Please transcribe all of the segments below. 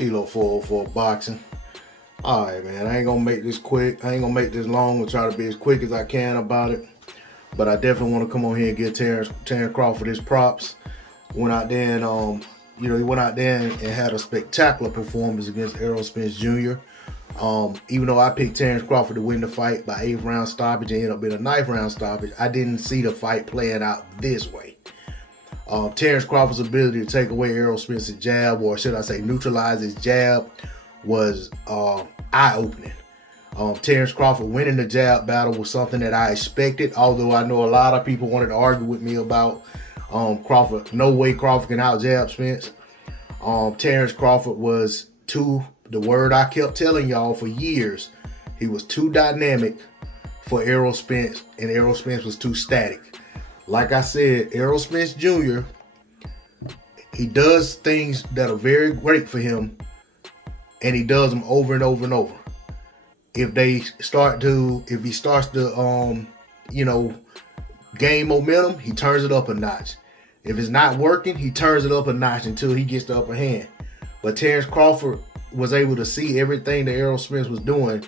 Elo 404 boxing. Alright, man, I ain't gonna make this quick. I ain't gonna make this long. I'll try to be as quick as I can about it. But I definitely want to come on here and give Terence Crawford his props. Went out there and he went out there and had a spectacular performance against Errol Spence Jr. Even though I picked Terence Crawford to win the fight by 8th round stoppage and ended up being a 9th round stoppage, I didn't see the fight playing out this way. Terence Crawford's ability to take away Errol Spence's jab, or should I say neutralize his jab, was eye-opening. Terence Crawford winning the jab battle was something that I expected, although I know a lot of people wanted to argue with me about Crawford. No way Crawford can out-jab Spence. Terence Crawford was the word I kept telling y'all for years, he was too dynamic for Errol Spence, and Errol Spence was too static. Like I said, Errol Spence Jr., he does things that are very great for him, and he does them over and over and over. If he starts to, gain momentum, he turns it up a notch. If it's not working, he turns it up a notch until he gets the upper hand. But Terence Crawford was able to see everything that Errol Spence was doing.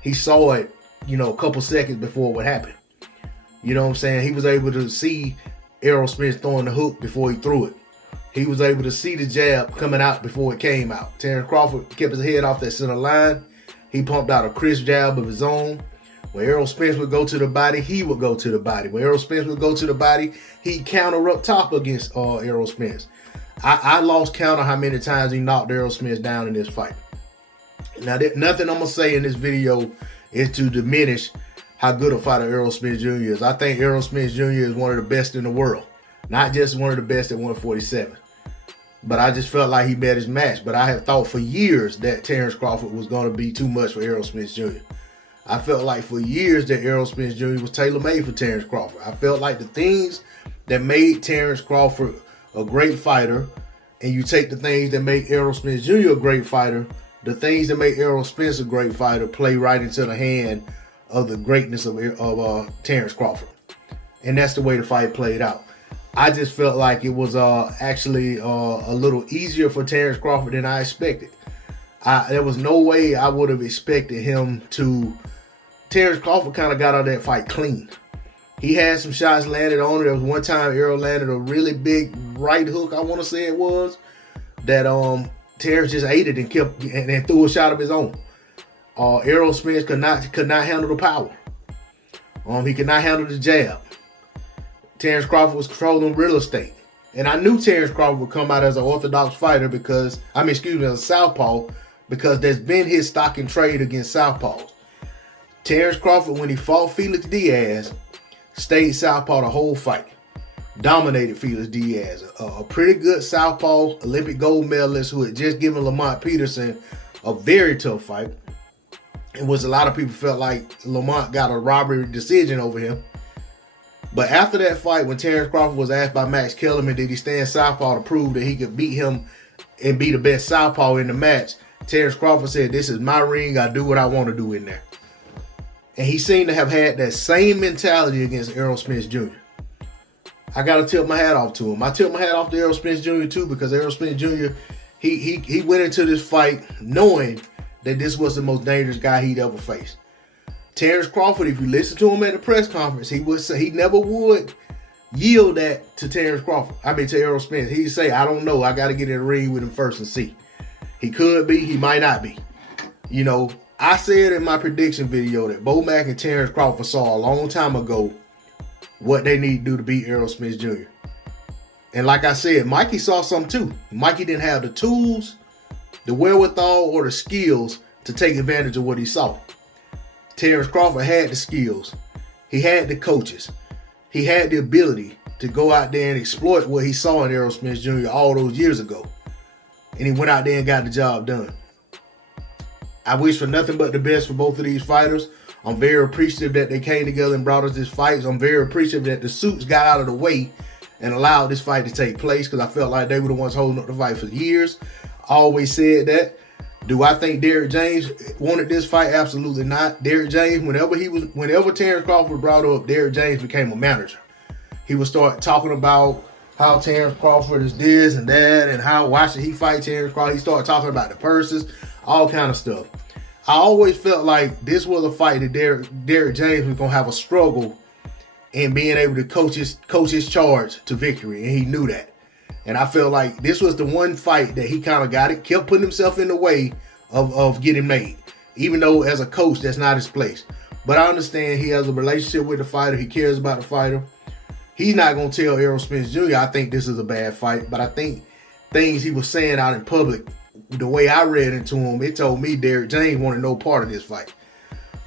He saw it, a couple seconds before it would happen. You know what I'm saying? He was able to see Errol Spence throwing the hook before he threw it. He was able to see the jab coming out before it came out. Terence Crawford kept his head off that center line. He pumped out a crisp jab of his own. When Errol Spence would go to the body, he would go to the body. When Errol Spence would go to the body, he'd counter up top against Errol Spence. I lost count of how many times he knocked Errol Spence down in this fight. Now, nothing I'm going to say in this video is to diminish how good a fighter Errol Spence Jr. is. I think Errol Spence Jr. is one of the best in the world. Not just one of the best at 147. But I just felt like he met his match. But I have thought for years that Terence Crawford was going to be too much for Errol Spence Jr. I felt like for years that Errol Spence Jr. was tailor-made for Terence Crawford. I felt like the things that made Terence Crawford a great fighter, and you take the things that make Errol Spence Jr. a great fighter, the things that make Errol Spence a great fighter play right into the hand of the greatness of Terence Crawford. And that's the way the fight played out. I just felt like it was actually a little easier for Terence Crawford than I expected. There was no way I would have expected him to. Terence Crawford kind of got out of that fight clean. He had some shots landed on it. There was one time Errol landed a really big right hook, I want to say it was, that Terence just ate it and kept and threw a shot of his own. Errol Spence could not handle the power. He could not handle the jab. Terence Crawford was controlling real estate. And I knew Terence Crawford would come out as an orthodox fighter as a southpaw, because there's been his stock and trade against southpaws. Terence Crawford, when he fought Felix Diaz, stayed southpaw the whole fight. Dominated Felix Diaz, a pretty good southpaw Olympic gold medalist who had just given Lamont Peterson a very tough fight. In which a lot of people felt like Lamont got a robbery decision over him. But after that fight, when Terence Crawford was asked by Max Kellerman, did he stand southpaw to prove that he could beat him and be the best southpaw in the match, Terence Crawford said, "This is my ring. I do what I want to do in there." And he seemed to have had that same mentality against Errol Spence Jr. I got to tip my hat off to him. I tip my hat off to Errol Spence Jr. too, because Errol Spence Jr., he went into this fight knowing that this was the most dangerous guy he'd ever faced. Terence Crawford, if you listen to him at the press conference, he would say he never would yield that to to Errol Spence. He'd say, "I don't know. I got to get in the ring with him first and see." He could be. He might not be. I said in my prediction video that Bo Mack and Terence Crawford saw a long time ago what they need to do to beat Errol Spence Jr. And like I said, Mikey saw something too. Mikey didn't have the tools, the wherewithal, or the skills to take advantage of what he saw. Terence Crawford had the skills. He had the coaches. He had the ability to go out there and exploit what he saw in Errol Spence Jr. all those years ago. And he went out there and got the job done. I wish for nothing but the best for both of these fighters. I'm very appreciative that they came together and brought us this fight. I'm very appreciative that the suits got out of the way and allowed this fight to take place, because I felt like they were the ones holding up the fight for years. I always said that. Do I think Derrick James wanted this fight? Absolutely not. Derrick James, whenever Terence Crawford brought up, Derrick James became a manager. He would start talking about how Terence Crawford is this and that, and why should he fight Terence Crawford. He started talking about the purses, all kind of stuff. I always felt like this was a fight that Derrick James was gonna have a struggle in being able to coach his charge to victory, and he knew that. And I felt like this was the one fight that he kind of kept putting himself in the way of getting made, even though as a coach that's not his place. But I understand he has a relationship with the fighter. He cares about the fighter. He's not going to tell Errol Spence Jr., I think this is a bad fight. But I think things he was saying out in public, the way I read into him, it told me Derrick James wanted no part of this fight.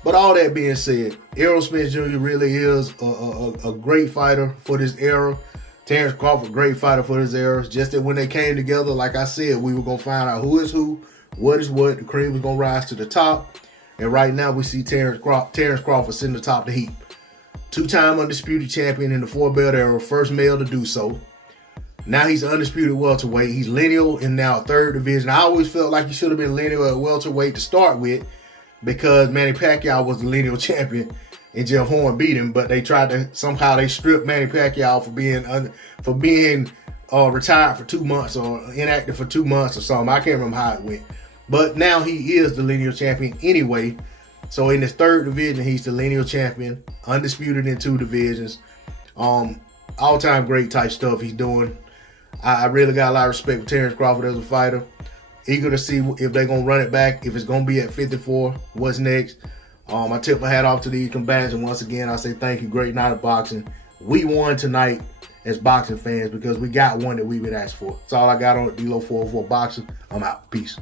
But all that being said, Errol Spence Jr. really is a great fighter for this era. Terence Crawford, great fighter for this era. Just that when they came together, like I said, we were going to find out who is who, what is what. The cream was going to rise to the top. And right now we see Terence Crawford sitting atop the heap. Two-time undisputed champion in the four-belt era, first male to do so. Now he's undisputed welterweight. He's lineal in now third division. I always felt like he should have been lineal at welterweight to start with because Manny Pacquiao was the lineal champion and Jeff Horn beat him. But they tried to somehow they stripped Manny Pacquiao for being retired for 2 months or inactive for 2 months or something. I can't remember how it went. But now he is the lineal champion anyway. So in his third division, he's the lineal champion, undisputed in 2 divisions. All-time great type stuff he's doing. I really got a lot of respect for Terence Crawford as a fighter. Eager to see if they're going to run it back, if it's going to be at 54, what's next. I tip my hat off to these combatants, and once again, I say thank you. Great night of boxing. We won tonight as boxing fans because we got one that we've been asked for. That's all I got on D-Lo 404 Boxing. I'm out. Peace.